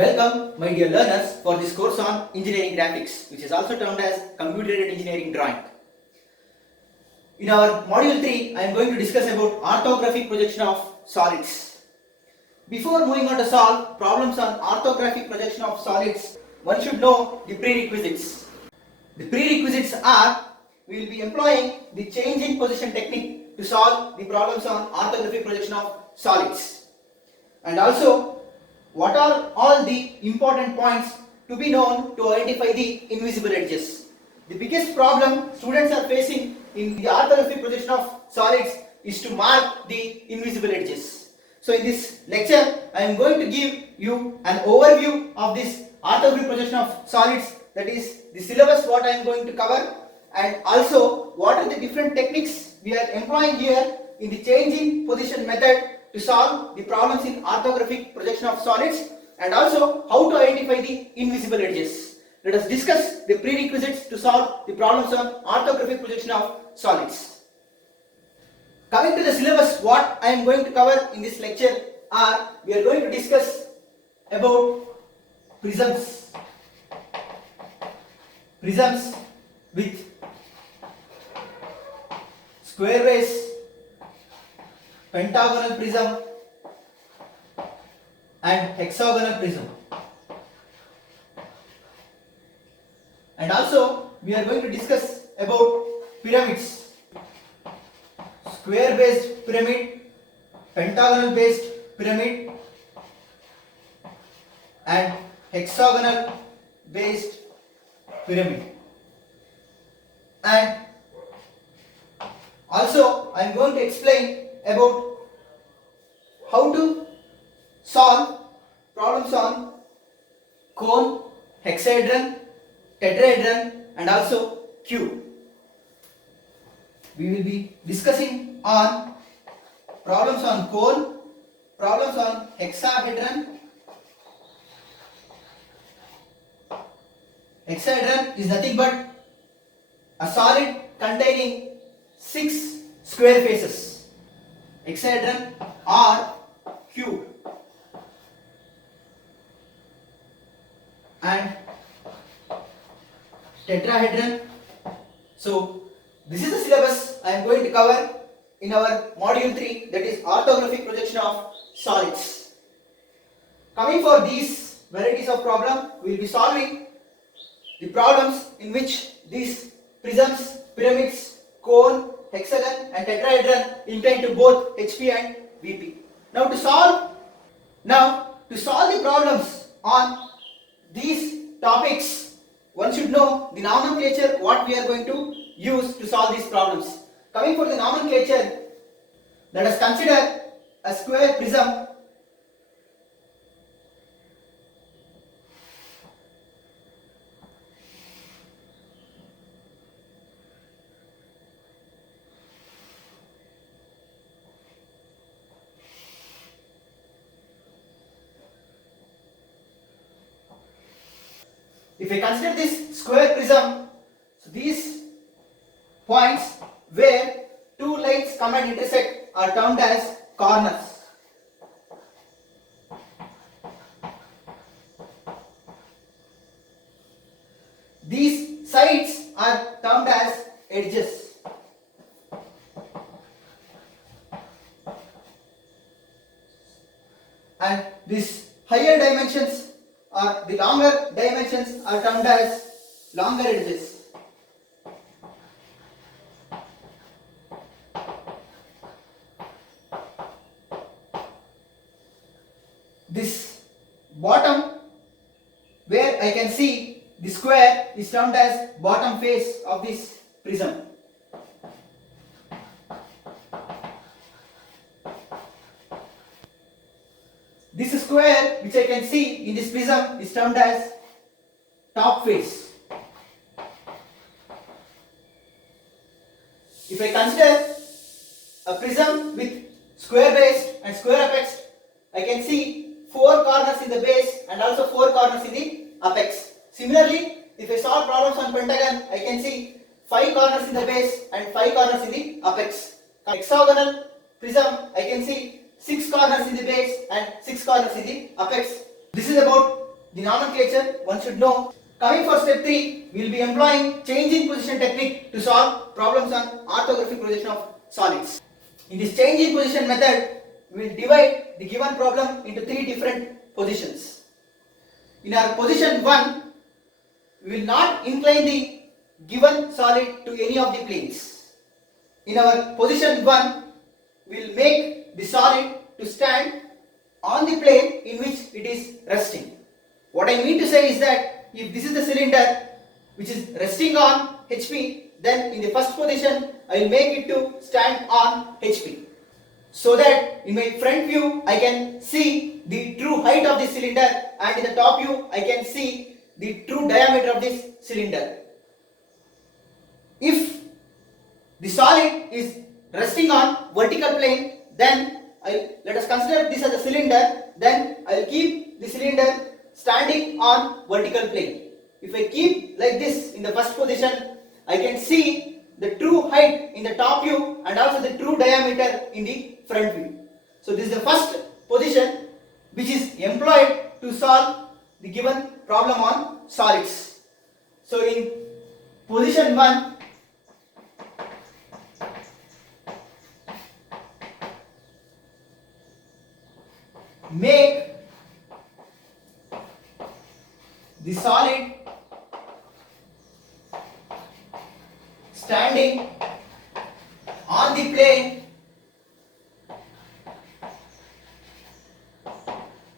Welcome, my dear learners, for this course on engineering graphics, which is also termed as computer-aided engineering drawing. In our module 3, I am going to discuss about orthographic projection of solids. Before moving on to solve problems on orthographic projection of solids, one should know the prerequisites. The prerequisites are, we will be employing the change in position technique to solve the problems on orthographic projection of solids. And also, what are all the important points to be known to identify the invisible edges? The biggest problem students are facing in the orthographic projection of solids is to mark the invisible edges. So in this lecture, I am going to give you an overview of this orthographic projection of solids, that is the syllabus what I am going to cover, and also what are the different techniques we are employing here in the changing position method to solve the problems in orthographic projection of solids, and also how to identify the invisible edges. Let us discuss the prerequisites to solve the problems on orthographic projection of solids. Coming to the syllabus, what I am going to cover in this lecture are, we are going to discuss about prisms with square base, pentagonal prism and hexagonal prism, and also we are going to discuss about pyramids, square based pyramid, pentagonal based pyramid and hexagonal based pyramid. And also I am going to explain about how to solve problems on cone, hexahedron, tetrahedron and also cube. We will be discussing on problems on cone, problems on hexahedron. Hexahedron is nothing but a solid containing 6 square faces. Hexahedron or cube. And tetrahedron. So this is the syllabus I am going to cover in our module 3, that is orthographic projection of solids. Coming for these varieties of problem, we will be solving the problems in which these prisms, pyramids, cone, hexagon and tetrahedron intend to both HP and VP. Now to solve the problems on these topics, one should know the nomenclature what we are going to use to solve these problems. Coming for the nomenclature, let us consider a square prism. If I consider this square prism, so these points where two lines come and intersect are termed as corners. These sides are termed as edges. And these higher dimensions or the longer dimensions are termed as longer edges. This bottom, where I can see the square, is termed as bottom face of this prism. This square which I can see in this prism is termed as top face. If I consider a prism with square base and square apex, I can see 4 corners in the base and also 4 corners in the apex. Similarly, if I solve problems on pentagon, I can see 5 corners in the base and 5 corners in the apex. Hexagonal prism, I can see 6 corners in the base and 6 corners in the apex. This is about the nomenclature one should know. Coming for step 3, we will be employing change in position technique to solve problems on orthographic projection of solids. In this change in position method, we will divide the given problem into 3 different positions. In our position 1, we will not incline the given solid to any of the planes. In our position 1, we will make the solid to stand on the plane in which it is resting. What I mean to say is that if this is the cylinder which is resting on HP, then in the first position I will make it to stand on HP, so that in my front view I can see the true height of this cylinder, and in the top view I can see the true diameter of this cylinder. If the solid is resting on vertical plane, then let us consider this as a cylinder, then I will keep the cylinder standing on vertical plane. If I keep like this in the first position, I can see the true height in the top view and also the true diameter in the front view. So this is the first position which is employed to solve the given problem on solids. So in position 1, make the solid standing on the plane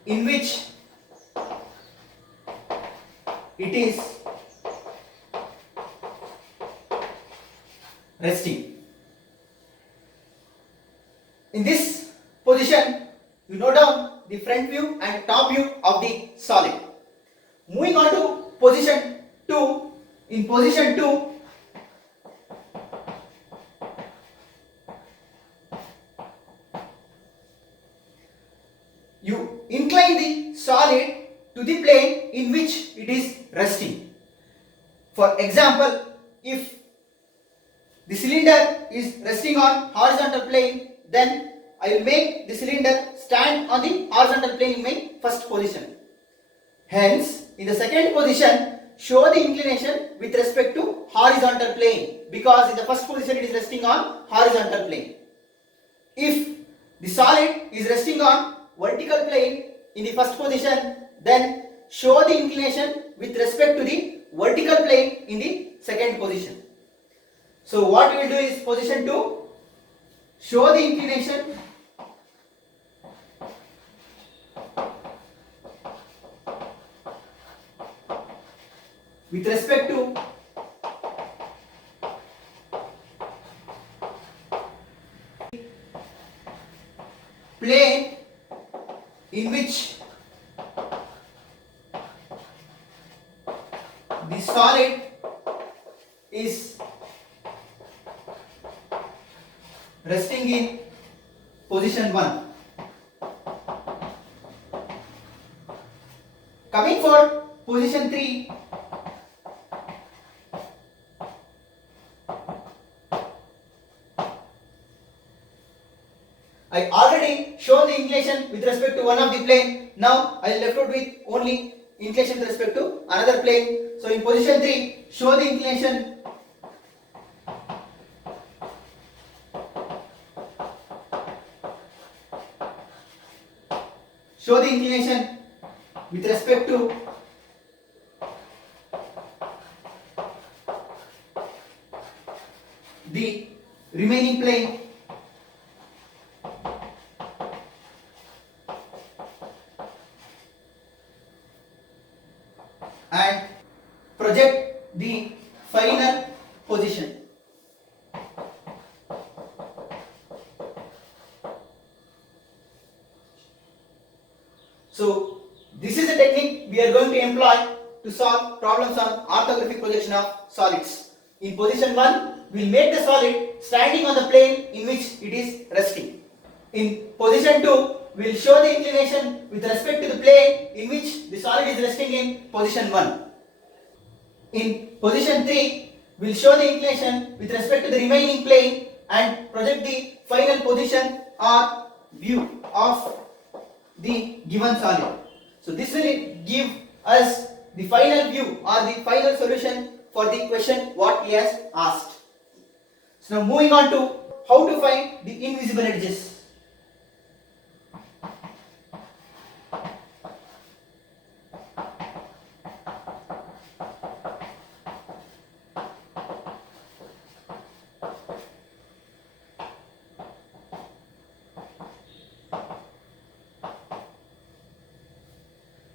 in which it is resting. In this position, you note down the front view and top view of the solid. Moving on to position 2. In position 2, you incline the solid to the plane in which it is resting. For example, if the cylinder is resting on horizontal plane, then I will make the cylinder stand on the horizontal plane in my first position. Hence, in the second position, show the inclination with respect to horizontal plane, because in the first position it is resting on horizontal plane. If the solid is resting on vertical plane in the first position, then show the inclination with respect to the vertical plane in the second position. So what we will do is position 2, show the inclination with respect to plane in which the solid is resting in position 1. Coming for position 3, I already shown the inclination with respect to one of the plane. Now I will left out with only inclination with respect to another plane. So in position 3, show the inclination with respect to the remaining plane and project the final position. So this is the technique we are going to employ to solve problems on orthographic projection of solids. In position 1, we will make the solid standing on the plane in which it is resting. In position 2, we will show the inclination with respect to the plane in which the solid is resting in position 1. In position 3, we will show the inclination with respect to the remaining plane and project the final position or view of the given solid. So this will give as the final view or the final solution for the question what he has asked. So now moving on to how to find the invisible edges.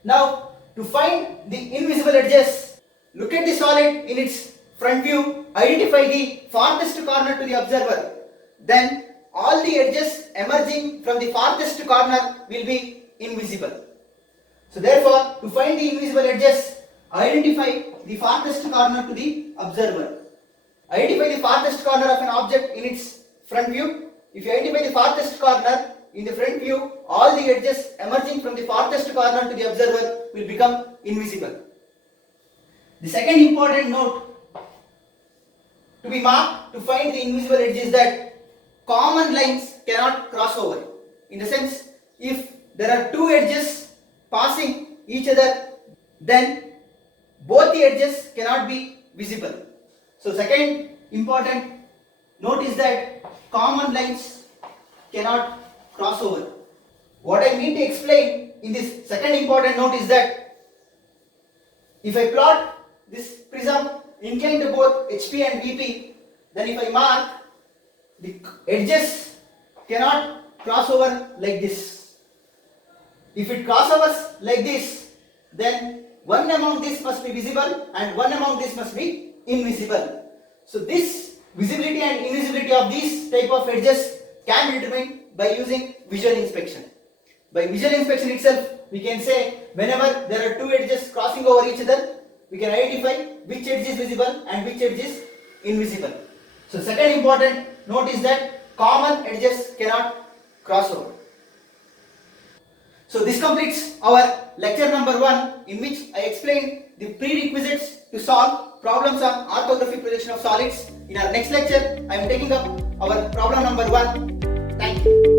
Now, to find the invisible edges, look at the solid in its front view, identify the farthest corner to the observer. Then, all the edges emerging from the farthest corner will be invisible. So, therefore, to find the invisible edges, identify the farthest corner to the observer. Identify the farthest corner of an object in its front view. If you identify the farthest corner, in the front view, all the edges emerging from the farthest corner to the observer will become invisible. The second important note to be marked to find the invisible edge is that common lines cannot cross over. In the sense, if there are two edges passing each other, then both the edges cannot be visible. So, second important note is that common lines cannot crossover. What I mean to explain in this second important note is that if I plot this prism inclined to both HP and VP, then if I mark, the edges cannot cross over like this. If it crossovers like this, then one among this must be visible and one among this must be invisible. So this visibility and invisibility of these type of edges can be determined by using visual inspection. By visual inspection itself, we can say whenever there are two edges crossing over each other, we can identify which edge is visible and which edge is invisible. So second important note is that common edges cannot cross over. So this completes our lecture number 1, in which I explained the prerequisites to solve problems on orthographic projection of solids. In our next lecture, I am taking up our problem number 1. Thank you.